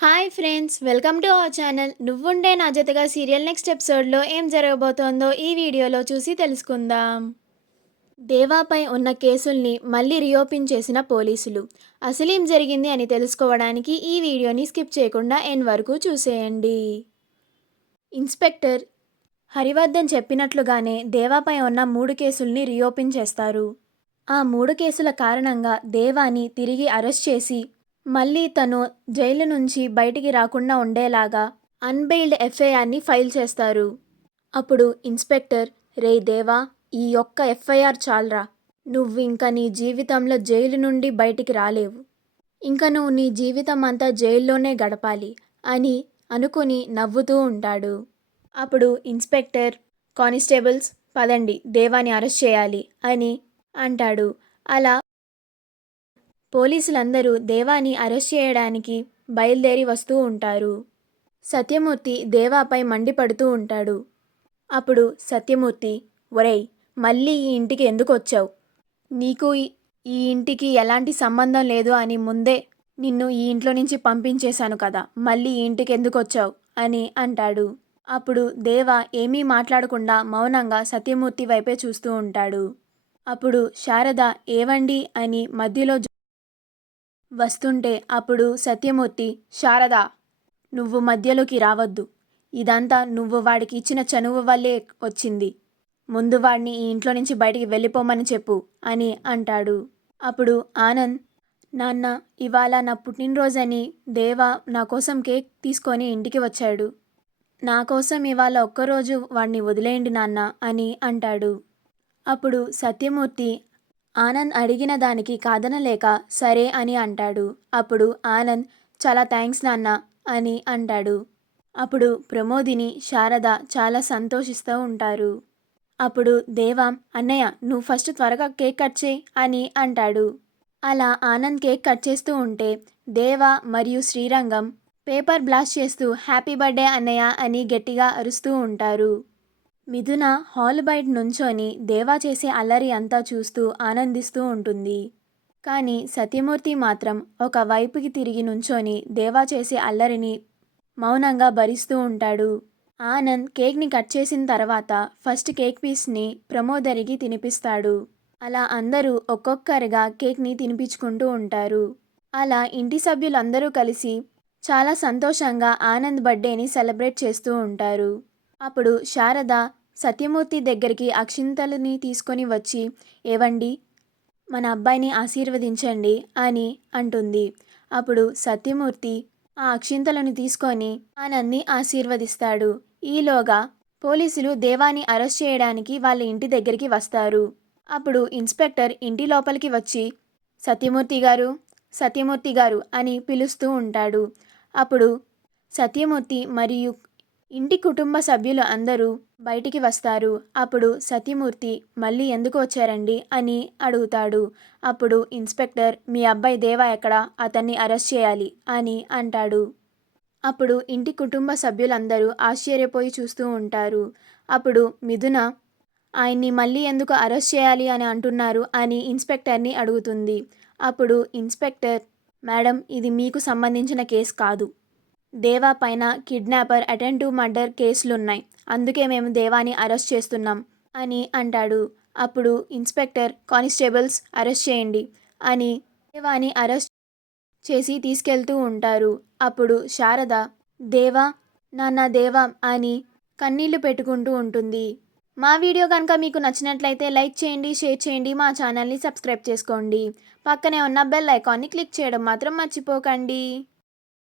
Hi friends, welcome to our channel. నువ్వుండే నా జతగా సీరియల్ నెక్స్ట్ ఎపిసోడ్లో ఏం జరగబోతోందో ఈ వీడియోలో చూసి తెలుసుకుందాం. దేవాపై ఉన్న కేసుల్ని మళ్ళీ రీఓపెన్ చేసిన పోలీసులు. అసలేం జరిగింది అని తెలుసుకోవడానికి ఈ వీడియోని స్కిప్ చేయకుండా ఎండ్ వరకు చూసేయండి. ఇన్స్పెక్టర్ హరివర్ధన్ చెప్పినట్లుగానే దేవాపై ఉన్న 3 కేసుల్ని రీఓపెన్ చేస్తారు. ఆ 3 కేసుల కారణంగా దేవాని తిరిగి అరెస్ట్ చేసి మళ్ళీ తను జైలు నుంచి బయటికి రాకుండా ఉండేలాగా అన్బెయిల్డ్ ఎఫ్ఐఆర్ని ఫైల్ చేస్తారు. అప్పుడు ఇన్స్పెక్టర్, రే దేవా, ఈ ఒక్క ఎఫ్ఐఆర్ చాలరా. నువ్వు ఇంకా నీ జీవితంలో జైలు నుండి బయటికి రాలేవు. ఇంకా నువ్వు నీ జీవితం అంతా జైల్లోనే గడపాలి అని అనుకుని నవ్వుతూ ఉంటాడు. అప్పుడు ఇన్స్పెక్టర్, కానిస్టేబుల్స్ పదండి, దేవాని అరెస్ట్ చేయాలి అని అంటాడు. అలా పోలీసులందరూ దేవాని అరెస్ట్ చేయడానికి బయలుదేరి వస్తూ ఉంటారు. సత్యమూర్తి దేవాపై మండిపడుతూ ఉంటాడు. అప్పుడు సత్యమూర్తి, ఒరేయ్, మళ్ళీ ఈ ఇంటికి ఎందుకు వచ్చావు? నీకు ఈ ఇంటికి ఎలాంటి సంబంధం లేదు అని ముందే నిన్ను ఈ ఇంట్లో నుంచి పంపించేశాను కదా, మళ్ళీ ఈ ఇంటికి ఎందుకు వచ్చావు అని అంటాడు. అప్పుడు దేవ ఏమీ మాట్లాడకుండా మౌనంగా సత్యమూర్తి వైపే చూస్తూ ఉంటాడు. అప్పుడు శారద ఏవండి అని మధ్యలో వస్తుంటే అప్పుడు సత్యమూర్తి, శారద, నువ్వు మధ్యలోకి రావద్దు. ఇదంతా నువ్వు వాడికి ఇచ్చిన చనువు వల్లే వచ్చింది. ముందు వాడిని ఈ ఇంట్లో నుంచి బయటికి వెళ్ళిపోమని చెప్పు అని అంటాడు. అప్పుడు ఆనంద్, నాన్న, ఇవాళ నా పుట్టినరోజని దేవ నా కోసం కేక్ తీసుకొని ఇంటికి వచ్చాడు. నా కోసం ఇవాళ ఒక్కరోజు వాడిని వదిలేయండి నాన్న అని అంటాడు. అప్పుడు సత్యమూర్తి ఆనంద్ అడిగిన దానికి కాదనలేక సరే అని అంటాడు. అప్పుడు ఆనంద్, చాలా థ్యాంక్స్ నాన్న అని అంటాడు. అప్పుడు ప్రమోదిని, శారద చాలా సంతోషిస్తూ ఉంటారు. అప్పుడు దేవా, అన్నయ్య, నువ్వు ఫస్ట్ త్వరగా కేక్ కట్ చేయి అని అంటాడు. అలా ఆనంద్ కేక్ కట్ చేస్తూ ఉంటే దేవ మరియు శ్రీరంగం పేపర్ బ్లాస్ట్ చేస్తూ హ్యాపీ బర్త్డే అన్నయ్య అని గట్టిగా అరుస్తూ ఉంటారు. మిథున హాల్ బయట నుంచొని దేవా చేసే అల్లరి అంతా చూస్తూ ఆనందిస్తూ ఉంటుంది. కానీ సత్యమూర్తి మాత్రం ఒక వైపుకి తిరిగి నుంచొని దేవా చేసే అల్లరిని మౌనంగా భరిస్తూ ఉంటాడు. ఆనంద్ కేక్ని కట్ చేసిన తర్వాత ఫస్ట్ కేక్ పీస్ని ప్రమోదరికి తినిపిస్తాడు. అలా అందరూ ఒక్కొక్కరిగా కేక్ని తినిపించుకుంటూ ఉంటారు. అలా ఇంటి సభ్యులందరూ కలిసి చాలా సంతోషంగా ఆనంద్ బర్త్డేని సెలబ్రేట్ చేస్తూ ఉంటారు. అప్పుడు శారద సత్యమూర్తి దగ్గరికి అక్షింతలని తీసుకొని వచ్చి, ఏవండి, మన అబ్బాయిని ఆశీర్వదించండి అని అంటుంది. అప్పుడు సత్యమూర్తి ఆ అక్షింతలను తీసుకొని ఆనంద్ని ఆశీర్వదిస్తాడు. ఈలోగా పోలీసులు దేవాని అరెస్ట్ చేయడానికి వాళ్ళ ఇంటి దగ్గరికి వస్తారు. అప్పుడు ఇన్స్పెక్టర్ ఇంటి లోపలికి వచ్చి సత్యమూర్తి గారు, సత్యమూర్తి గారు అని పిలుస్తూ ఉంటాడు. అప్పుడు సత్యమూర్తి మరియు ఇంటి కుటుంబ సభ్యులు అందరూ బయటికి వస్తారు. అప్పుడు సత్యమూర్తి, మళ్ళీ ఎందుకు వచ్చారండి అని అడుగుతాడు. అప్పుడు ఇన్స్పెక్టర్, మీ అబ్బాయి దేవా ఎక్కడ, అతన్ని అరెస్ట్ చేయాలి అని అంటాడు. అప్పుడు ఇంటి కుటుంబ సభ్యులందరూ ఆశ్చర్యపోయి చూస్తూ ఉంటారు. అప్పుడు మిథున, ఆయన్ని మళ్ళీ ఎందుకు అరెస్ట్ చేయాలి అని అంటున్నారు అని ఇన్స్పెక్టర్ని అడుగుతుంది. అప్పుడు ఇన్స్పెక్టర్, మేడం, ఇది మీకు సంబంధించిన కేసు కాదు. దేవా పైన కిడ్నాపర్, అటెంప్ట్ మర్డర్ కేసులున్నాయి. అందుకే మేము దేవాని అరెస్ట్ చేస్తున్నాం అని అంటాడు. అప్పుడు ఇన్స్పెక్టర్, కానిస్టేబుల్స్ అరెస్ట్ చేయండి అని దేవాని అరెస్ట్ చేసి తీసుకెళ్తూ ఉంటారు. అప్పుడు శారద, దేవా, నాన్న దేవా అని కన్నీళ్లు పెట్టుకుంటూ ఉంటుంది. మా వీడియో కనుక మీకు నచ్చినట్లయితే లైక్ చేయండి, షేర్ చేయండి, మా ఛానల్ని సబ్స్క్రైబ్ చేసుకోండి. పక్కనే ఉన్న బెల్ ఐకాన్ని క్లిక్ చేయడం మాత్రం మర్చిపోకండి.